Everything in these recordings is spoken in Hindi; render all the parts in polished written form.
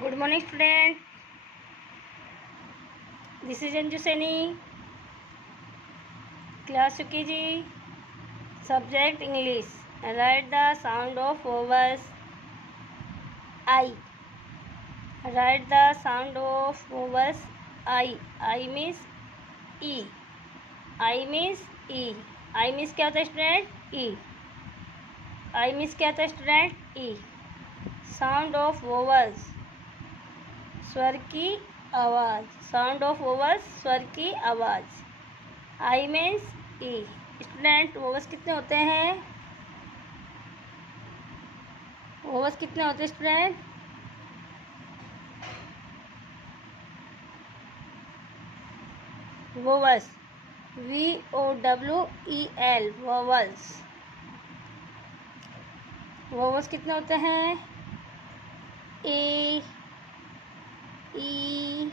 Good morning, student. This is Anju Saini. Class UKG. Subject English. Write the sound of vowels I. Write the sound of vowels I. I means E. I means E. I means क्या होता है स्टूडेंट? E. I means क्या होता है student? E. Sound of vowels. स्वर की आवाज़. साउंड ऑफ वोवल्स, स्वर की आवाज़. I means E. Student vowels कितने होते हैं? वोवल्स कितने होते हैं student? Vowels VOWEL vowels. Vowels कितने होते हैं? ए, ई,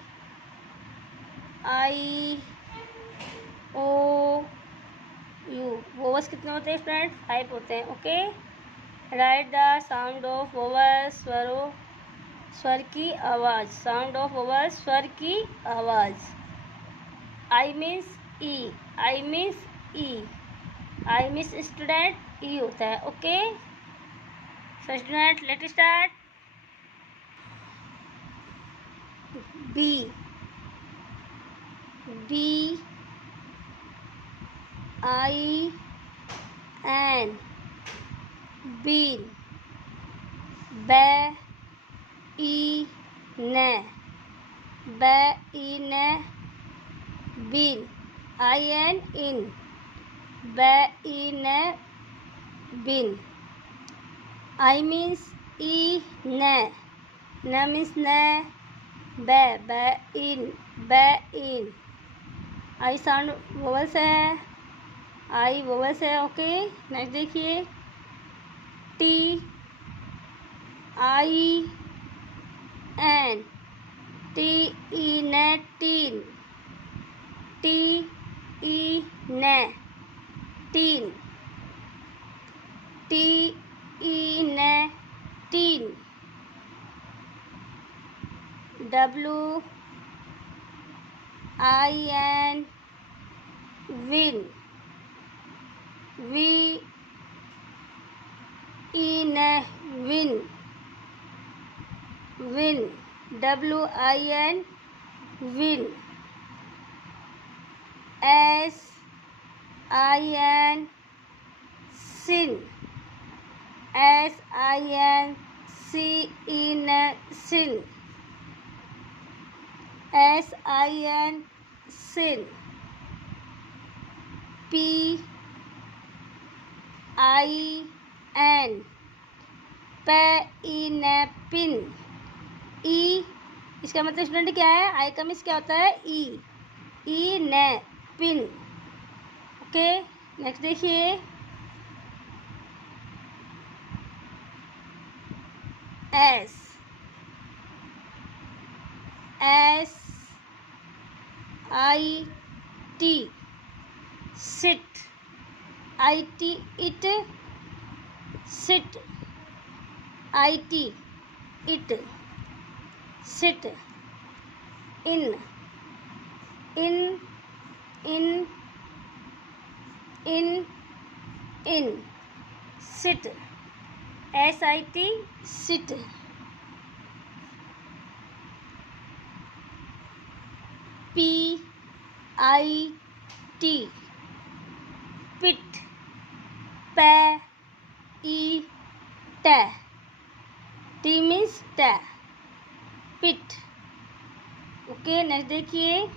आई, ओ, यू. वोवल्स कितने होते हैं स्टूडेंट? 5 होते हैं. Okay. Right the sound of vowels. स्वर की आवाज़. साउंड ऑफ वोवल्स, स्वर की आवाज़. आई मीन्स ई. आई मीन्स ई. आई मीन्स स्टूडेंट ई होता है. Okay. So student let start. B. B I N bin. बै ई ने. बै ई ने बीन. IN इन. बै ई ने बीन. I मीन्स ई ने. न मीन्स ने. बै इन. बै इन. आई साउंड वोवल्स है. आई वोवल्स है. ओके. नेक्स्ट देखिए. T I N. टी ई ने टीन. टी ई ने टीन. टी ई ने tin. W I N win. वी ई ने win. Win. WIN win. SIN sin. SIN sin. SIN sin. PIN pin. ई. इसका मतलब स्टूडेंट क्या है? आई का मीन्स क्या होता है? ई. ई ने पिन. ओके. नेक्स्ट देखिए. S. SIT sit. IT it. Sit. IT it. Sit. In. In in in in. Sit. SIT sit. PIT pit. पै ई टे. टी मीन्स टे. पिट. ओके. नेक्स्ट देखिए.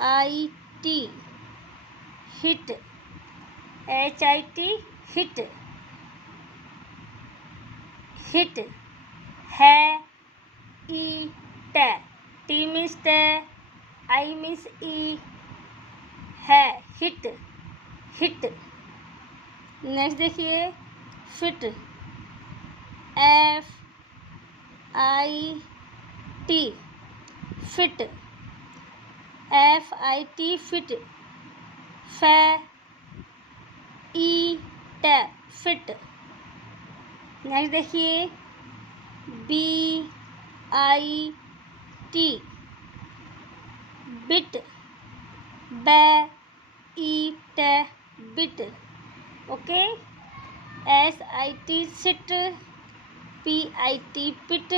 HIT hit. HIT hit. Hit. है ई टे. टी मीन्स टे. आई मीन्स ई. है हिट. हिट. नेक्स्ट देखिए. Fit. FIT fit. FIT fit. फै ई टे फिट. नेक्स्ट देखिए BIT bit, BIT bit, okay. SIT sit, PIT pit,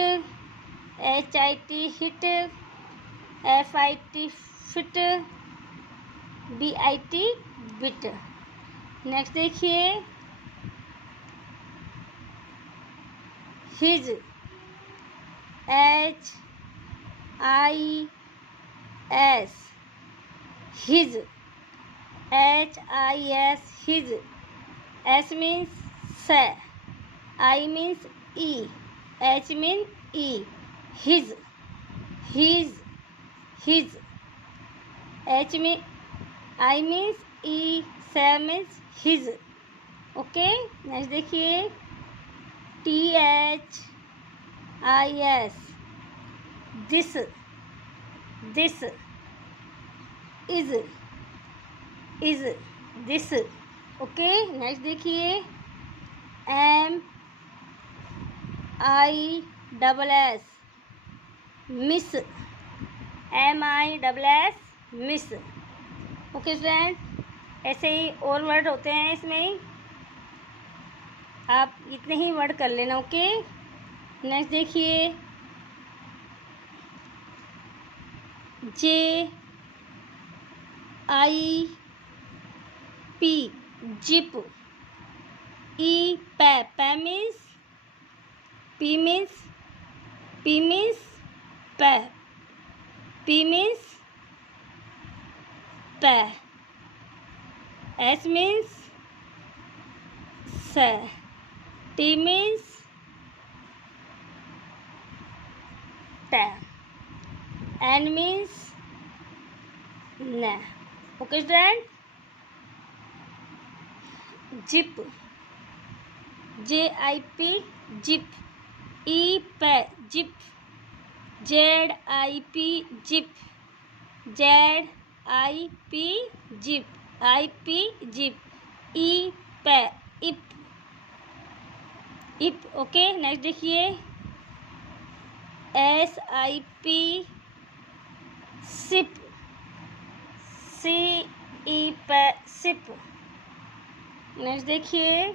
HIT hit, FIT fit, BIT bit. Next देखिए his, HIS his, HIS his, S means से, I means E, H means E, his, his, his, H means I means E, से means his, ओके। नेक्स्ट देखिए THIS this, this, is, is, this, okay. Next देखिए MISS miss, MISS miss, okay student. ऐसे ही और वर्ड होते हैं इसमें, आप इतने ही वर्ड कर लेना, ओके। नेक्स्ट देखिए JIP जिप, E पै मीन्स, P means पै, P means पै, S means से, T means टे, N means ने, okay student. Zip, JIP zip, E पै zip, ZIP zip, ZIP zip, IP zip, E पै इप, इप, ओके। नेक्स्ट देखिए SIP सिप, CE पै सिप। नेक्स्ट देखिए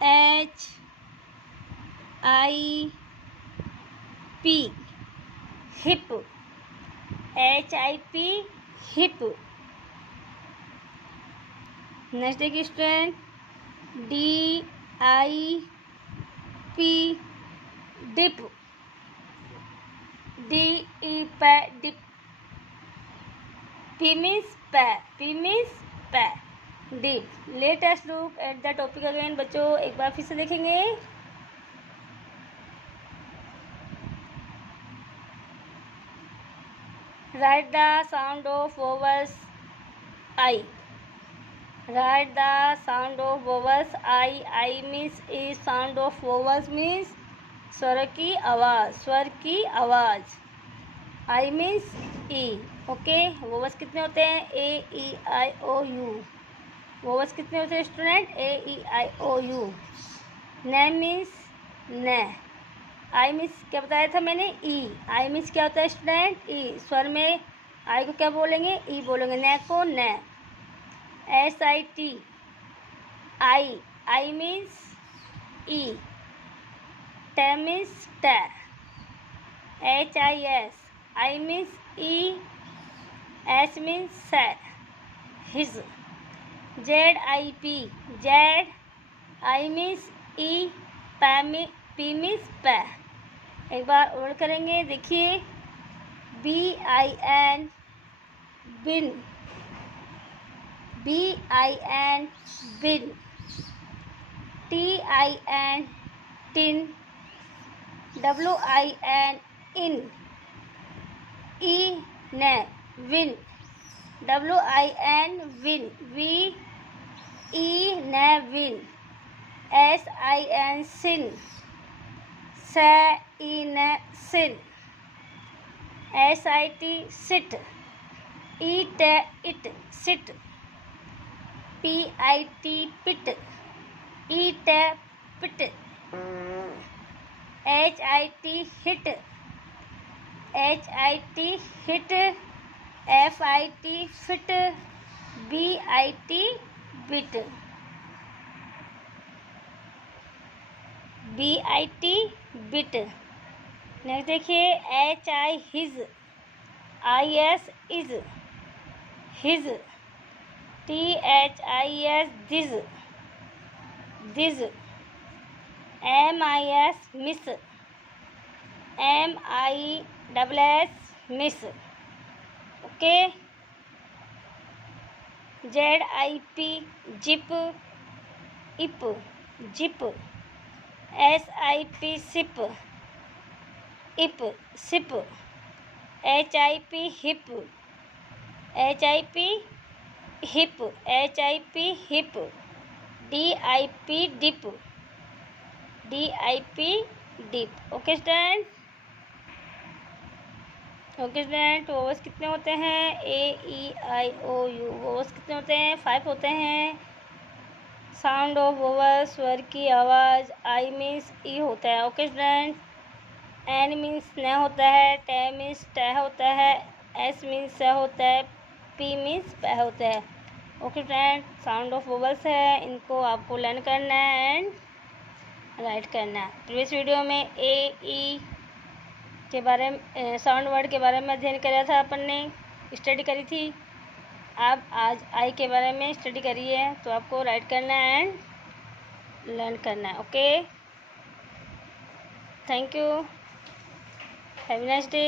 HIP hip, HIP hip. Next देखिए स्टूडेंट DIP डिप, DE पै डिप, P means पै, P means पै, dip. Latest look at the topic again बच्चों, एक बार फिर से देखेंगे। Right the sound of vowels I, right the sound of vowels I means E, sound of vowels means स्वर की आवाज़, स्वर की आवाज़। I means E, okay. Vowels कितने होते हैं? AEIOU। वोवल्स कितने होते हैं स्टूडेंट? AEIOU। ने मीन्स ने, आई मीन्स क्या बताया था मैंने? ई। आई मीन्स क्या होता है स्टूडेंट? ई। स्वर में आई को क्या बोलेंगे? ई बोलेंगे। ने को ने। SIT आई, आई मीन्स ई। टे मीन्स टे। HIS आई मीन्स ई, S मीन्स से, his. ZIP Z, I means ई, P मीन्स पै। एक बार और करेंगे, देखिए BIN bin, BIN bin, TIN tin, WIN win, E ने विन, WIN विन, VE ने विन, SIN सिन, से ई ने sin, SIT sit, ET it sit, PIT pit, eat pit, HIT hit, HIT hit, FIT fit, BIT bit, BIT bit। Next देखिए HI his, IS is, his, THIS this, this, MIS miss, MISS miss, okay. ZIP zip, ip zip, SIP sip, ip sip, HIP hip, HIP hip, HIP hip, DIP dip, DIP dip। Okay student, okay student. Vowels कितने होते हैं? AEIOU। वोवल्स कितने होते हैं? 5 होते हैं। साउंड ऑफ वोवल, स्वर की आवाज़। आई मीन्स ई होता है। Okay student. एन मीन्स न होता है। टे मीन्स टह होता है। एस मीन्स स होता है। पी मीन्स प होता है। Okay student, sound of vowels है, इनको आपको लर्न करना है एंड राइट करना है। प्रीवियस वीडियो में AE के बारे में, साउंड वर्ड के बारे में अध्ययन करा था, अपन ने स्टडी करी थी। आप आज आई के बारे में स्टडी करिए, तो आपको राइट करना है एंड लर्न करना है। Okay, thank you, have a nice day.